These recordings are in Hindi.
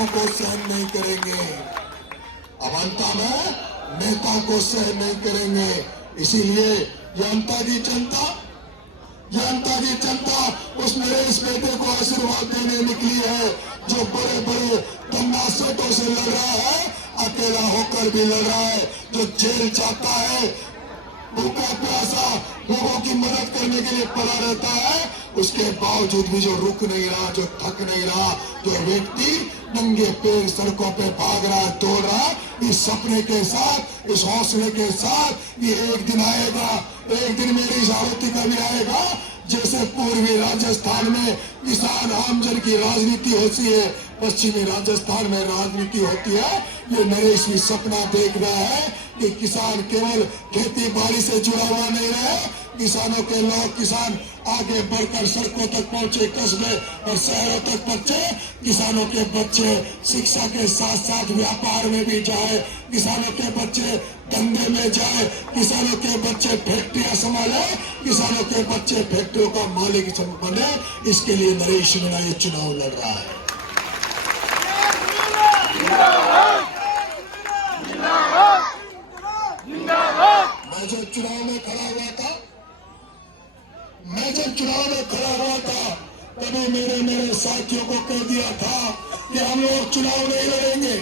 नेताओं को सहन नहीं करेंगे। अब अंत में नेताओं को सहन नहीं करेंगे। इसीलिए जनता की जनता उस नरेश बेटे को आशीर्वाद देने निकली है, जो बड़े बड़े तमाशों से लड़ रहा है, अकेला होकर भी लड़ रहा है, जो जेल जाता है, भूखा प्यासा लोगों की मदद करने के लिए पड़ा रहता है, उसके बावजूद भी जो रुक नहीं रहा, जो थक नहीं रहा, जो व्यक्ति नंगे पैर सड़कों पे भाग रहा है, दौड़ रहा है, इस सपने के साथ, इस हौसले के साथ, ये एक दिन आएगा, एक दिन मेरी सावती का भी आएगा। जैसे पूर्वी राजस्थान में किसान आमजन की राजनीति होती है, पश्चिमी राजस्थान में राजनीति होती है। ये नरेश भी सपना देख रहा है कि किसान केवल खेती बाड़ी से जुड़ा हुआ नहीं रहे, किसानों के लोग किसान आगे बढ़कर सड़कों तक पहुंचे, कस्बे और शहरों तक पहुंचे, किसानों के बच्चे शिक्षा के साथ साथ व्यापार में भी जाए, किसानों के बच्चे धंधे में जाए, किसानों के बच्चे फैक्ट्रियां संभाले, किसानों के बच्चे फैक्ट्रियों का मालिक बने। इसके लिए नरेश मीणा ये चुनाव लड़ रहा है। मैं जब चुनाव में खड़ा हुआ था तभी मेरे साथियों को कह दिया था कि हम लोग चुनाव नहीं लड़ेंगे,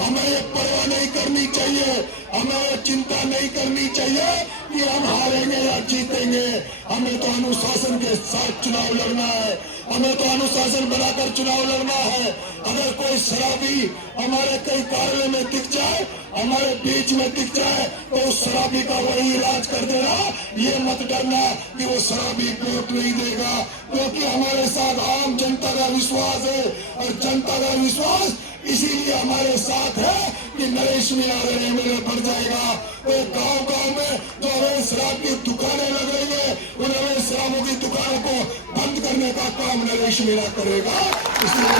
हमें ये परवाह नहीं करनी चाहिए, हमें ये चिंता नहीं करनी चाहिए कि हम हारेंगे या जीतेंगे। हमें तो अनुशासन के साथ चुनाव लड़ना है, हमें तो अनुशासन बनाकर चुनाव लड़ना है। अगर कोई शराबी हमारे कई कार्यालय में दिख जाए, हमारे बीच में दिख जाए, तो उस शराबी का वही इलाज कर देना। ये मत डरना कि वो शराबी वोट नहीं देगा, क्योंकि हमारे साथ आम जनता का विश्वास है, और जनता का विश्वास इसीलिए हमारे साथ है कि नरेश मीणा एमएलए बढ़ जाएगा। तो गांव में जो अवैध शराब की दुकानें लग रही है, उन अवैध शराबों की दुकानों को बंद करने का काम नरेश मीणा करेगा। इसलिए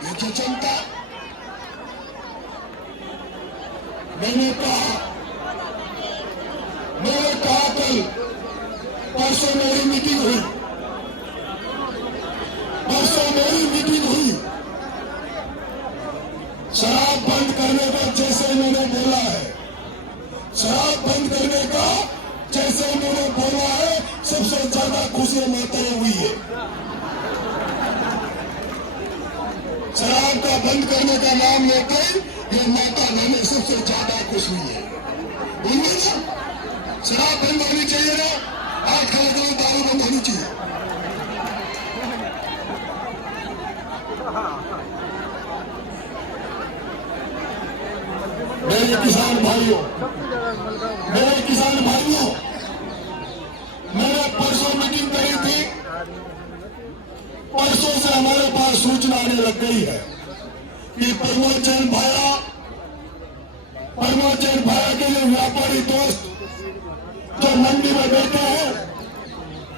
ये जो जनता, मैंने कहा कल परसों मेरी मीटिंग हुई, शराब बंद करने का जैसे मैंने बोला है, शराब बंद करने का जैसे मैंने बोला है, सबसे ज्यादा खुशी माताएं हुई है। शराब का बंद करने का नाम लेके ये माता बहनें सबसे ज्यादा खुश हुई है। बोलिए ना, शराब बंद होनी चाहिए ना, आज कल दारू बंद होनी चाहिए। मेरे किसान भाइयों, मैंने परसों मीटिंग करी थी, परसों से हमारे पास सूचना आने लग गई है कि प्रमोद जैन भाया के लिए व्यापारी दोस्त जो मंडी में बैठे हैं,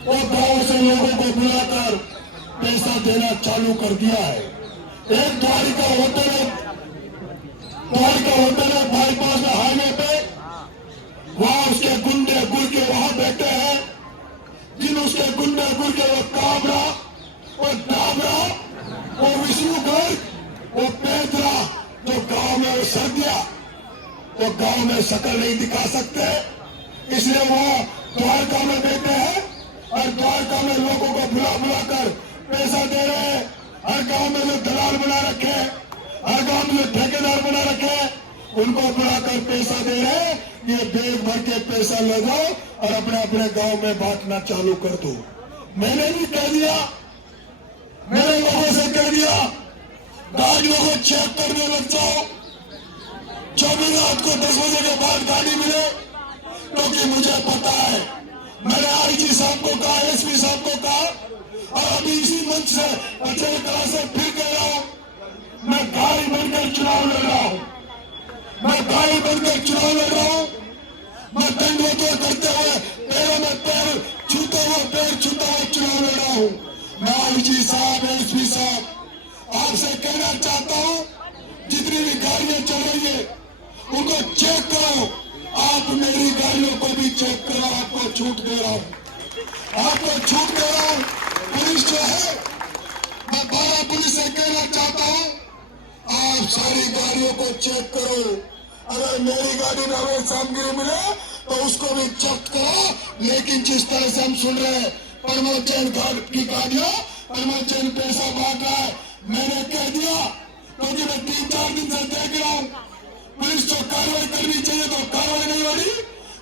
वो गांव से लोगों को बुलाकर पैसा देना चालू कर दिया है। एक द्वारिका होटल है बाईपास हाईवे पे, वहां उसके गुंडे गुर के वहां बैठे हैं, जिन उसके गुंडे गुर के वो काबरा, वो डाबरा, वो विष्णुगढ़, वो पेदरा, जो गांव में वो सर्दिया, वो गांव में शक्ल नहीं दिखा सकते, इसलिए वो द्वारका में बैठे हैं और द्वारका में लोगों को बुला कर पैसा दे रहे हैं। हर गांव में जो दलाल बना रखे, हर गांव में जो ठेकेदार बना रखे, उनको बुलाकर पैसा दे रहे हैं। ये बैग भर के पैसा ले जाओ और अपने अपने गांव में बांटना चालू कर दो। मैंने भी कह दिया, मेरे लोगों से कह दिया, गाड़ियों को चेक करने लग जाओ, जो भी रात को 10 बजे के बाद गाड़ी मिले, क्योंकि मुझे पता है, मैंने आईजी साहब को कहा, एसपी साहब को कहा, और अभी इसी मंच से अच्छे तरह से फिर कह रहा हूं, मैं गाड़ी बनकर चुनाव लड़ रहा हूं, मैं दंडवत करते हुए पैरों में पैर छूते हुए चुनाव लड़ रहा हूं। मैं आईजी साहब, एसपी साहब, आपसे कहना चाहता हूं, जितनी भी गाड़ियां चल रही है उनको चेक करो, आप मेरी गाड़ियों को भी चेक करो, आपको छूट दे रहा हूं। आपको छूट दे रहा हूं। पुलिस जो है, मैं 12 पुलिस से कहना चाहता हूं, आप सारी गाड़ियों को चेक करो। अगर मेरी गाड़ी में अवैध सामग्री मिले तो उसको भी जब्त करो। लेकिन जिस तरह से हम सुन रहे हैं प्रमोद जैन की गाड़ियां, प्रमोद जैन पैसा बांट रहा है, मैंने कह दिया क्योंकि मैं 3-4 दिन से देख रहा हूं पुलिस जो कार्रवाई करनी चाहिए तो कार्रवाई नहीं हो रही।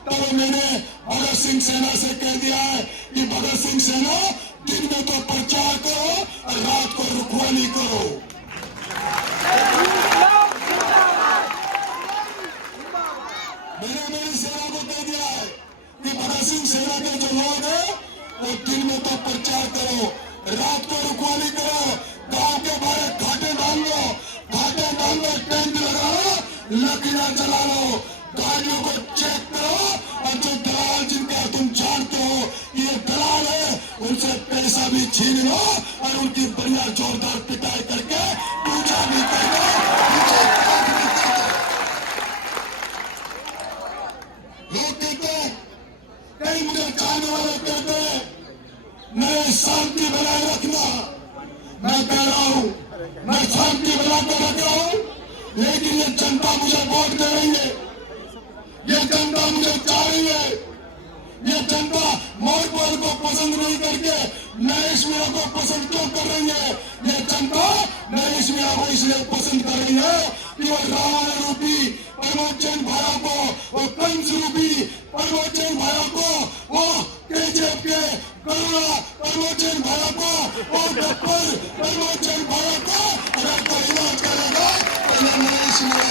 तब मैंने भगत सिंह सेना से कह दिया है कि भगत सिंह सेना दिन में तो प्रचार करो और रात को रुखवाली करो। मैंने मेरी सेना को कह दिया है कि भगत सिंह सेना के जो लोग हैं वो दिन में तो प्रचार करो, रात को रुखवाली करो। गांव के बाहर घाटे डाल लो, टेंट लगाओ, लकड़ियां जला लो, गाड़ियों को चेक करो। और जो दलाल जिनका तुम जानते हो ये दलाल है, उनसे पैसा भी छीन लो और उनकी बढ़िया जोरदार पिटाई करके पूजा भी कर दो। लोग कहते हैं, कई मुझे जानने वाले कहते हैं मैं शांति बनाए रखना। मैं कह रहा हूं मैं शांति बना कर रख रहा हूं, लेकिन ये जनता मुझे वोट दे रही है, ये जनता मुझे चाह रही है। ये जनता मोहब्बत को पसंद नहीं करके नरेश मीणा को पसंद क्यों कर रही है? ये जनता नरेश मीणा को इसलिए पसंद कर रही है कि वो रावण रूपी प्रमोद जैन भाया को, वो कंस रूपी प्रमोद जैन भाया को, वो केजीएफ के करुणा प्रमोद जैन भाया को, वो डॉक्टर प्रमोद जैन भाया को अगर कोई इलाज करेगा तो ये नरेश मीणा।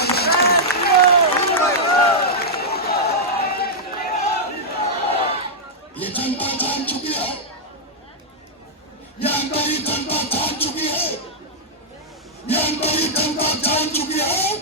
ये जनता जान चुकी है, ये अंतरी जनता जान चुकी है, ये अंतरी जनता जान चुकी है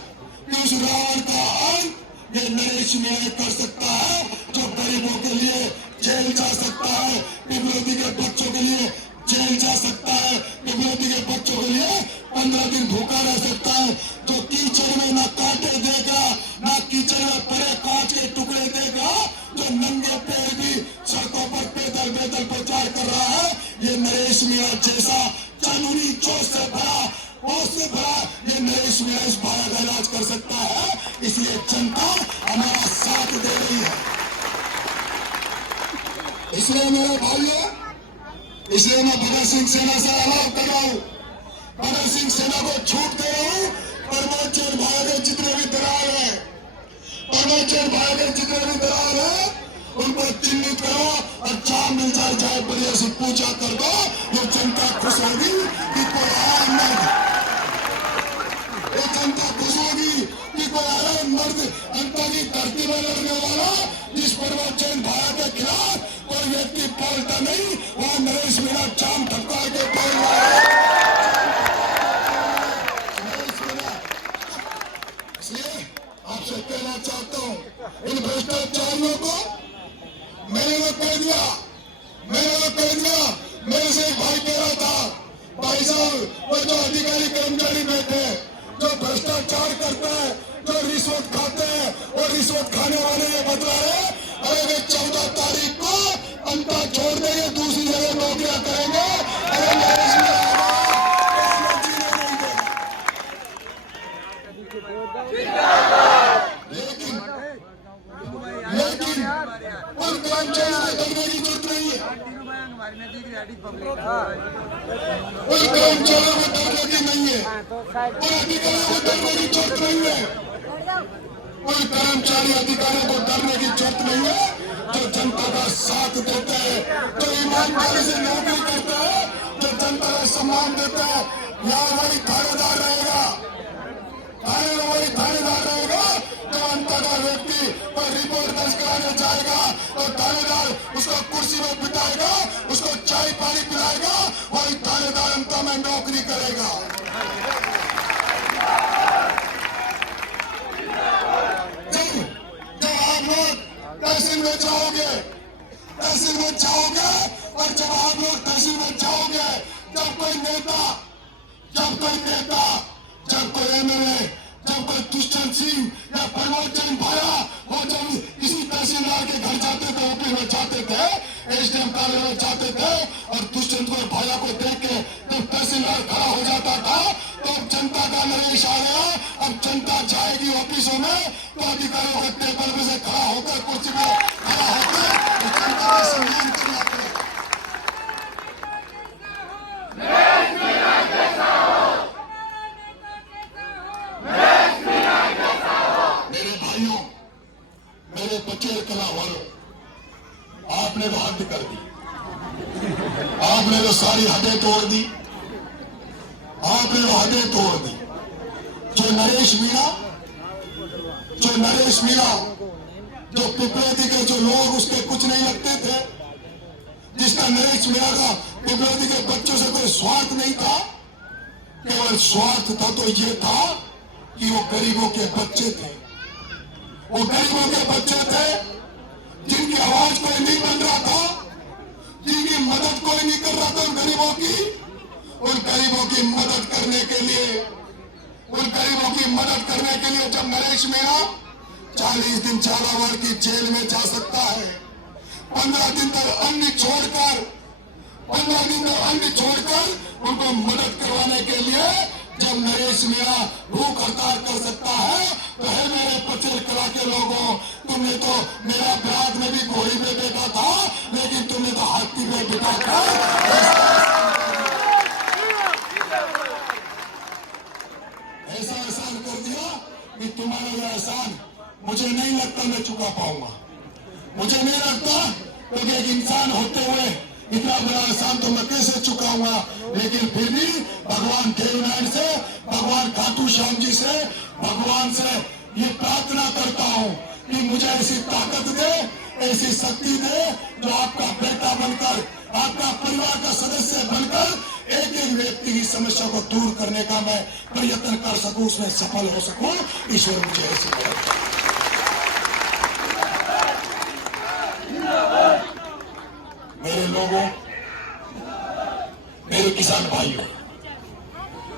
कि उस रावण का अंत ये नरेश मीणा कर सकता है, जो गरीबों के लिए जेल जा सकता है, विरोधी के बच्चों के लिए जेल जा सकता है, विरोधी के बच्चों के लिए 15 दिन भूखा रह सकता है, जो कीचड़ में ना कांटे देगा, ना कीचड़ में पड़े कांच के टुकड़े देगा, जो नंगे पैर भी सड़कों पर पैदल प्रचार कर रहा है। ये नरेश मीणा जैसा कानूनी जोश से भरा, होश से भरा ये नरेश मीणा इस भाया का इलाज कर सकता है। इसलिए जनता हमारा साथ दे रही है। इसलिए मेरे भाइयों, इसलिए मैं भगत सिंह सेना से आह्वान कर रहा हूं, भगत सिंह सेना को छूट दे रहा हूं। प्रमोद जैन भाया के जितने भी दलाल है, प्रमोद जैन भाया के जितने भी दलाल है, उनको चिन्हित करो और जहां मिल जाए बढ़िया से पूजा कर दो। ये जनता खुश होगी कि कोई आया मर्द, ये जनता खुश होगी कि कोई आया मर्द अंतर की धरती में लड़ने वाला, जिस प्रमोद जैन भाया के खिलाफ कोई व्यक्ति बोलता नहीं, वहां नरेश मीणा जाम धक्का के बोल रहा है। इसलिए आपसे कहना चाहता हूं, इन भ्रष्टाचारियों को मैंने वो कह दिया, मेरे से एक भाई कह रहा था, भाई साहब वो जो अधिकारी कर्मचारी बैठे जो भ्रष्टाचार करते हैं, जो रिश्वत खाते हैं, और रिश्वत खाने वाले ये बता रहे अरे 14 तारीख को अंता छोड़ देंगे, दूसरी जगह नौकरियां करेंगे। लेकिन उन कर्मचारियों को करने की जरूरत नहीं है, उन कर्मचारियों को डरने की नहीं है, उन अधिकारियों को डरने की जरूरत नहीं है, उन कर्मचारी अधिकारियों को डरने की जरूरत नहीं है जो जनता का साथ देते हैं, जो ईमानदारी से नौकरी करते हैं, जो जनता का सम्मान देते हैं। यहाँ हमारी थानेदार रहेगा, हमारी थानेदार रहेगा, जो अंतर का व्यक्ति कोई रिपोर्ट दर्ज कराने जाएगा तो थानेदार उसको कुर्सी में बिठाएगा, उसको चाय पानी पिलाएगा, वही थानेदार अंत में नौकरी करेगा। जब आप लोग तहसील में जाओगे और जब आप लोग तहसील में जाओगे, जब कोई नेता, जब कोई एमएलए, जब कोई दुष्यंत सिंह या प्रमोद जैन भाया वो जब किसी तहसीलदार के घर जाते थे, ऑफिस में जाते थे, एसडीएम कार्यालय में जाते थे और दुष्यंत को भाया को देख के जब तहसीलदार खड़ा हो जाता था तो अब जनता का नरेश आ गया। अब जनता जाएगी ऑफिसों में तो अधिकारियों के टेबल में से खड़ा होकर कुर्सी में खड़ा होकर जनता का सम्मान करना पड़ेगा। मेरे भाइयों, मेरे बचेर कला वालों, आपने तो हद कर दी, आपने तो सारी हदें तोड़ दी, आपने तो हदें तोड़ दी। जो नरेश मीणा जो पिपलोदी के जो लोग उसके कुछ नहीं लगते थे, जिसका नरेश मीणा का पिपलोदी के बच्चों से कोई स्वार्थ नहीं था, केवल स्वार्थ था तो ये था कि वो गरीबों के बच्चे थे। वो गरीबों के बच्चे थे जिनकी आवाज कोई नहीं बन रहा था, जिनकी मदद कोई नहीं कर रहा था। उन गरीबों की मदद करने के लिए जब नरेश मीणा 40 दिन झालावाड़ की जेल में जा सकता है, 15 दिन तक अन्न छोड़कर उनको मदद करवाने के लिए जब नरेश मीणा भूख हड़ताल कर सकता है, तो है मेरे बचेर कला के लोगों, तुमने तो मेरा बिराद में भी घोड़ी पे बैठा था, लेकिन तुमने तो हाथी पे बिठा था। ऐसा एहसान कर दिया कि तुम्हारा यह एहसान मुझे नहीं लगता मैं चुका पाऊंगा। मुझे नहीं लगता, क्योंकि एक इंसान होते हुए इतना बड़ा एहसान तो मैं कैसे चुकाऊंगा। लेकिन फिर भी भगवान देवनारायण से, भगवान खाटू श्याम जी से, भगवान से ये प्रार्थना करता हूं कि मुझे ऐसी ताकत दे, ऐसी शक्ति दे, जो आपका बेटा बनकर, आपका परिवार का सदस्य बनकर एक एक व्यक्ति की समस्या को दूर करने का मैं प्रयत्न कर सकूं, उसमें सफल हो सकूं। ईश्वर मुझे ऐसी मदद। मेरे लोगों, मेरे किसान भाइयों,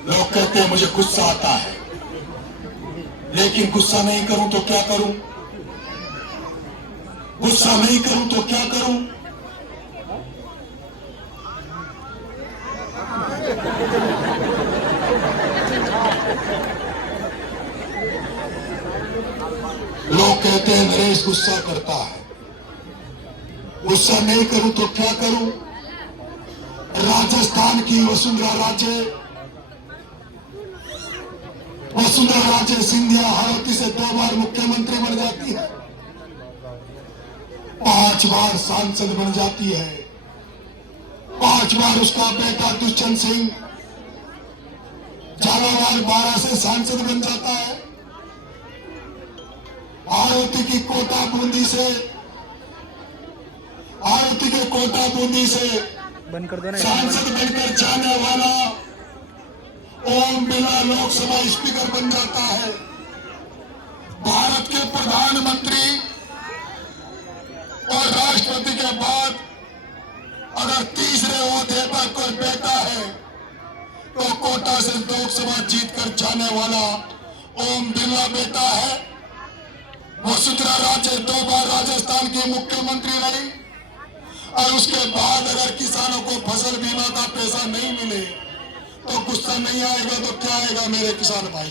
लोग कहते हैं मुझे गुस्सा आता है, लेकिन गुस्सा नहीं करूं तो क्या करूं? गुस्सा नहीं करूं तो क्या करूं? लोग कहते हैं नरेश गुस्सा करता है, गुस्सा नहीं करूं तो क्या करूं? राजस्थान की वसुंधरा राजे सिंधिया हालांकि से 2 बार मुख्यमंत्री बन जाती है, 5 बार सांसद बन जाती है, 5 बार उसका बेटा दुष्यंत सिंह झालावाड़ 12 से सांसद बन जाता है। आरती के कोटा बूंदी से सांसद बनकर जाने वाला ओम बिरला लोकसभा स्पीकर बन जाता है। भारत के प्रधानमंत्री और राष्ट्रपति के बाद अगर तीसरे ओहदे पर कोई बेटा है तो कोटा से लोकसभा जीतकर जाने वाला ओम बिरला बेटा है। वसुंधरा राजे 2 बार राजस्थान की मुख्यमंत्री रही, और उसके बाद अगर किसानों को फसल बीमा का पैसा नहीं मिले तो गुस्सा नहीं आएगा तो क्या आएगा मेरे किसान भाई?